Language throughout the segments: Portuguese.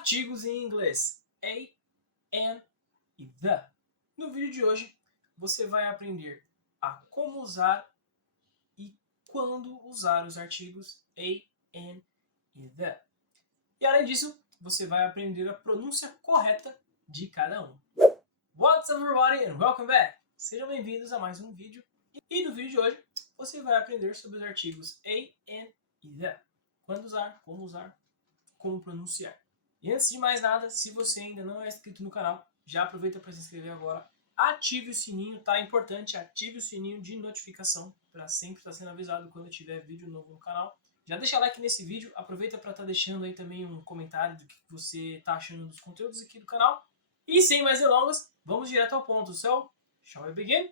Artigos em inglês a, an e the. No vídeo de hoje você vai aprender a como usar e quando usar os artigos a, an e the. E além disso, você vai aprender a pronúncia correta de cada um. What's up everybody and welcome back! Sejam bem-vindos a mais um vídeo. E no vídeo de hoje você vai aprender sobre os artigos a, an e the. Quando usar, como pronunciar. E antes de mais nada, se você ainda não é inscrito no canal, já aproveita para se inscrever agora. Ative o sininho, tá? Importante, ative o sininho de notificação para sempre estar sendo avisado quando tiver vídeo novo no canal. Já deixa like nesse vídeo, aproveita para estar deixando aí também um comentário do que você está achando dos conteúdos aqui do canal. E sem mais delongas, vamos direto ao ponto. So, shall we begin?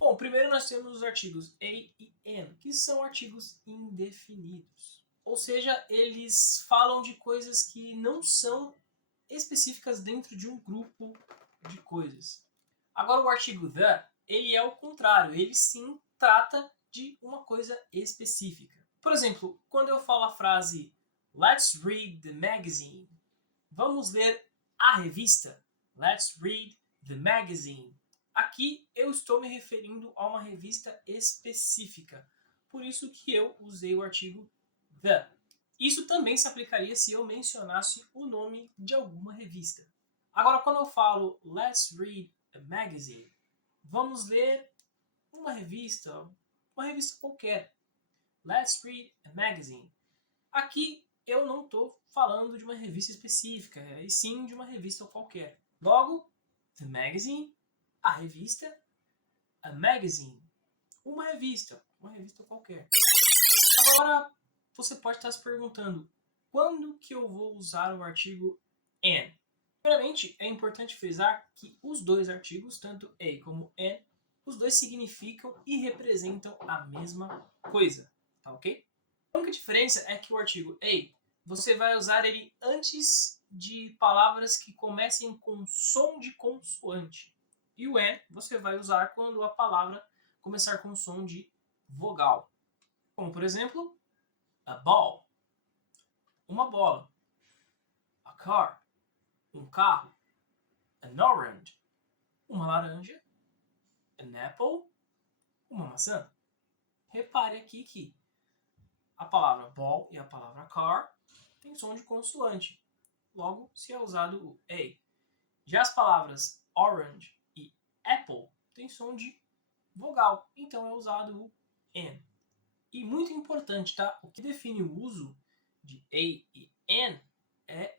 Bom, primeiro nós temos os artigos a e an, que são artigos indefinidos. Ou seja, eles falam de coisas que não são específicas dentro de um grupo de coisas. Agora o artigo the, ele é o contrário, ele sim trata de uma coisa específica. Por exemplo, quando eu falo a frase Let's read the magazine, vamos ler a revista. Let's read the magazine. Aqui eu estou me referindo a uma revista específica, por isso que eu usei o artigo the. Isso também se aplicaria se eu mencionasse o nome de alguma revista. Agora, quando eu falo Let's read a magazine, vamos ler uma revista qualquer. Let's read a magazine. Aqui eu não estou falando de uma revista específica, e sim de uma revista qualquer. Logo, the magazine, a revista, a magazine, uma revista qualquer. Agora, você pode estar se perguntando, quando que eu vou usar o artigo an? Primeiramente, é importante frisar que os dois artigos, tanto a como an, os dois significam e representam a mesma coisa, tá ok? A única diferença é que o artigo a, você vai usar ele antes de palavras que comecem com som de consoante. E o an, você vai usar quando a palavra começar com som de vogal. Como, por exemplo, a ball, uma bola. A car, um carro. An orange, uma laranja. An apple, uma maçã. Repare aqui que a palavra ball e a palavra car têm som de consoante. Logo, se é usado o a. Já as palavras orange e apple têm som de vogal, então é usado o an. E muito importante, tá? O que define o uso de a e an é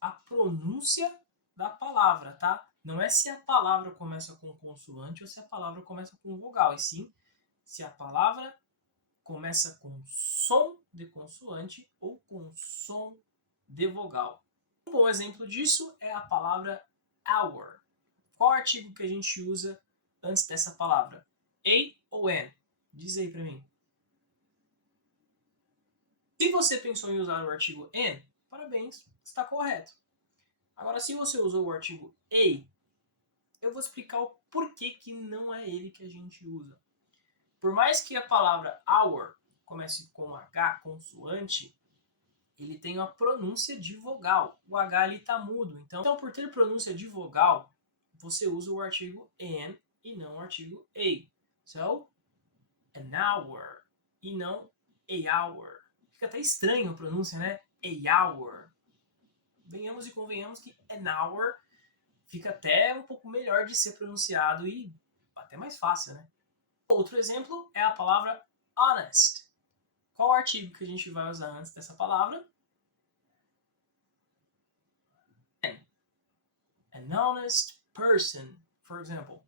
a pronúncia da palavra, tá? Não é se a palavra começa com consoante ou se a palavra começa com vogal, e sim se a palavra começa com som de consoante ou com som de vogal. Um bom exemplo disso é a palavra hour. Qual artigo que a gente usa antes dessa palavra? A ou an? Diz aí pra mim. Se você pensou em usar o artigo an, parabéns, está correto. Agora, se você usou o artigo a, eu vou explicar o porquê que não é ele que a gente usa. Por mais que a palavra hour comece com H consoante, ele tem uma pronúncia de vogal. O H ali está mudo. Então, por ter pronúncia de vogal, você usa o artigo an e não o artigo a. So, an hour e não a hour. Fica até estranho a pronúncia, né? A hour. Venhamos e convenhamos que an hour fica até um pouco melhor de ser pronunciado e até mais fácil, né? Outro exemplo é a palavra honest. Qual artigo que a gente vai usar antes dessa palavra? An honest person, for example.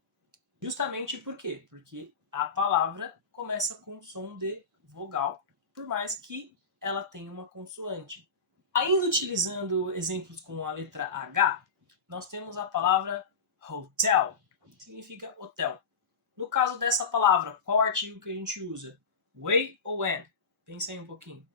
Justamente por quê? Porque a palavra começa com som de vogal, por mais que ela tenha uma consoante. Ainda utilizando exemplos com a letra H, nós temos a palavra hotel, que significa hotel. No caso dessa palavra, qual artigo que a gente usa? O a ou an? Pensa aí um pouquinho.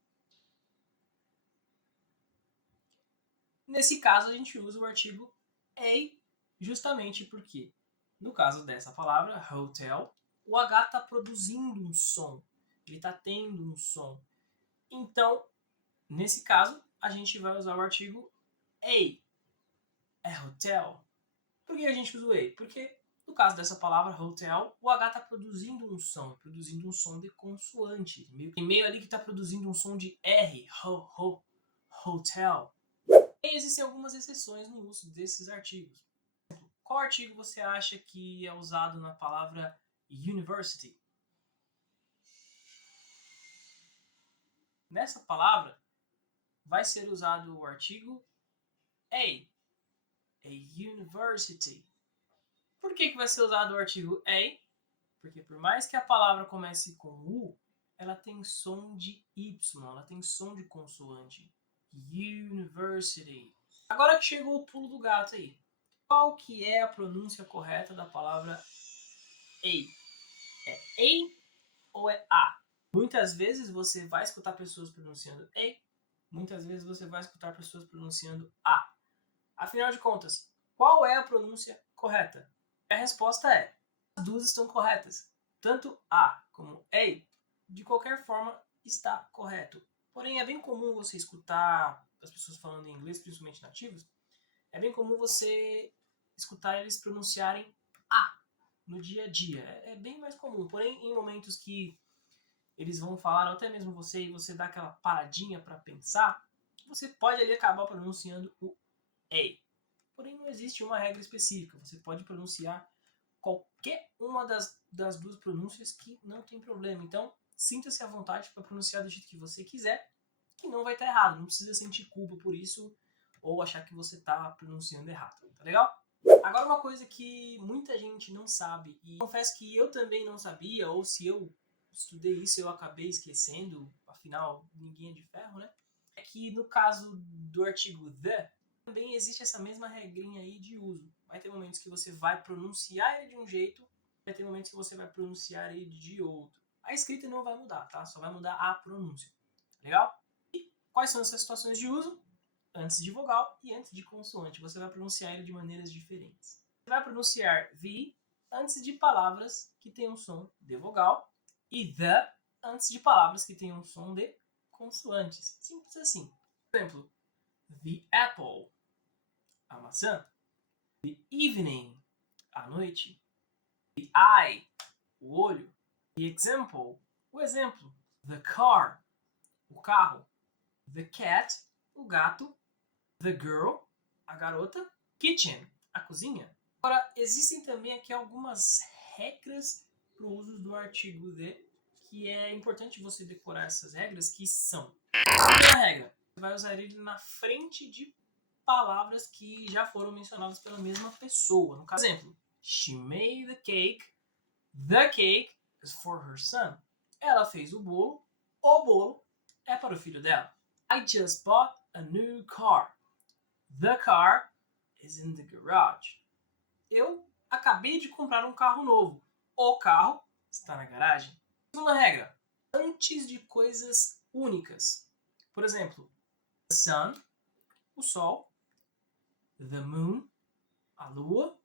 Nesse caso, a gente usa o artigo a, justamente porque, no caso dessa palavra, hotel, o H está produzindo um som, ele está tendo um som. Então, nesse caso, a gente vai usar o artigo é hotel. Por que a gente usa o A? Porque no caso dessa palavra hotel, o H está produzindo um som de consoante. Tem meio ali que está produzindo um som de R, hotel. E existem algumas exceções no uso desses artigos. Qual artigo você acha que é usado na palavra university? Nessa palavra vai ser usado o artigo a university. Por que vai ser usado o artigo a? Porque por mais que a palavra comece com U, ela tem som de Y, ela tem som de consoante. University. Agora que chegou o pulo do gato aí. Qual que é a pronúncia correta da palavra a? É a ou é a? Muitas vezes você vai escutar pessoas pronunciando a, muitas vezes você vai escutar pessoas pronunciando a. Afinal de contas, qual é a pronúncia correta? A resposta é: as duas estão corretas. Tanto a como a, de qualquer forma, está correto. Porém, é bem comum você escutar as pessoas falando em inglês, principalmente nativos, é bem comum você escutar eles pronunciarem a no dia a dia. É bem mais comum. Porém, em momentos que eles vão falar, ou até mesmo você, e você dá aquela paradinha para pensar, você pode ali acabar pronunciando o a. Porém, não existe uma regra específica. Você pode pronunciar qualquer uma das duas pronúncias que não tem problema. Então, sinta-se à vontade para pronunciar do jeito que você quiser, que não vai estar errado. Não precisa sentir culpa por isso ou achar que você está pronunciando errado. Tá legal? Agora, uma coisa que muita gente não sabe, e confesso que eu também não sabia, ou se eu estudei isso eu acabei esquecendo, afinal, ninguém é de ferro, né? É que no caso do artigo the, também existe essa mesma regrinha aí de uso. Vai ter momentos que você vai pronunciar ele de um jeito, vai ter momentos que você vai pronunciar ele de outro. A escrita não vai mudar, tá? Só vai mudar a pronúncia. Legal? E quais são essas situações de uso? Antes de vogal e antes de consoante. Você vai pronunciar ele de maneiras diferentes. Você vai pronunciar the antes de palavras que tenham um som de vogal e the antes de palavras que tenham um som de consoantes. Simples assim. Por exemplo, the apple, a maçã. The evening, a noite. The eye, o olho. The example, o exemplo. The car, o carro. The cat, o gato. The girl, a garota. Kitchen, a cozinha. Agora, existem também aqui algumas regras para o uso do artigo the, que é importante você decorar essas regras, que são: primeira regra, você vai usar ele na frente de palavras que já foram mencionadas pela mesma pessoa. No caso, exemplo, she made the cake. The cake is for her son. Ela fez o bolo é para o filho dela. I just bought a new car. The car is in the garage. Eu acabei de comprar um carro novo. O carro está na garagem. Segunda regra, antes de coisas únicas. Por exemplo, the sun, o sol. The moon, a lua.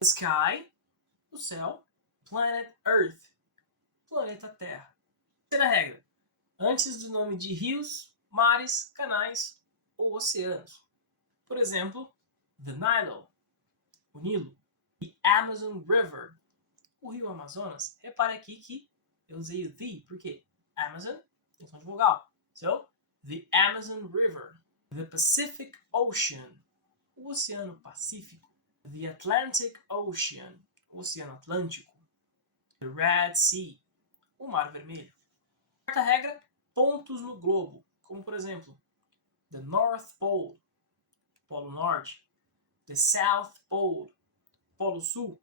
The sky, o céu. Planet Earth, planeta Terra. Terceira regra, antes do nome de rios, mares, canais ou oceanos. Por exemplo, the Nile, o Nilo. The Amazon River, o rio Amazonas. Repare aqui que eu usei o the, porque Amazon tem som de vogal. So, the Amazon River. The Pacific Ocean, o Oceano Pacífico. The Atlantic Ocean, o Oceano Atlântico. The Red Sea, o Mar Vermelho. Quarta regra, pontos no globo, como por exemplo, the North Pole, Polo Norte. The South Pole, Polo Sul.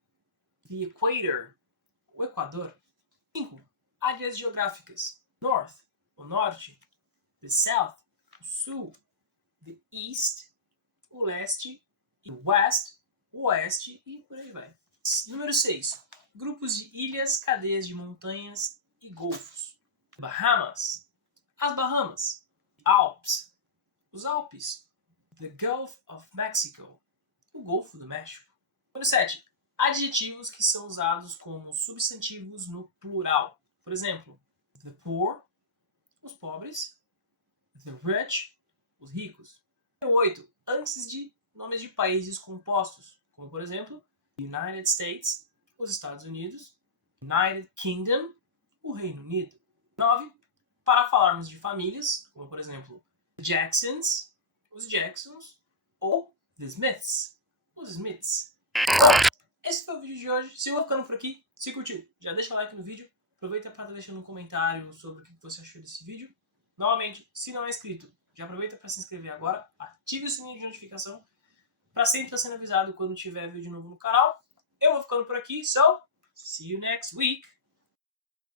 The Equator, o Equador. 5. Áreas geográficas. North, o Norte. The South, o Sul. The East, o Leste. E o West, o Oeste e por aí vai. Número 6. Grupos de ilhas, cadeias de montanhas e golfos. Bahamas, as Bahamas. Alps, os Alpes. The Gulf of Mexico, o Golfo do México. Número 7. Adjetivos que são usados como substantivos no plural. Por exemplo, the poor, os pobres. The rich, os ricos. Número 8. antes de nomes de países compostos, como por exemplo, United States, os Estados Unidos, United Kingdom, o Reino Unido. 9. Para falarmos de famílias, como por exemplo, Jacksons, os Jacksons, ou The Smiths, os Smiths. Esse foi o vídeo de hoje. Se eu vou ficando por aqui, se curtiu, já deixa like no vídeo. Aproveita para estar deixando um comentário sobre o que você achou desse vídeo. Novamente, se não é inscrito, já aproveita para se inscrever agora. Ative o sininho de notificação para sempre estar sendo avisado quando tiver vídeo novo no canal. Eu vou ficando por aqui, so see you next week.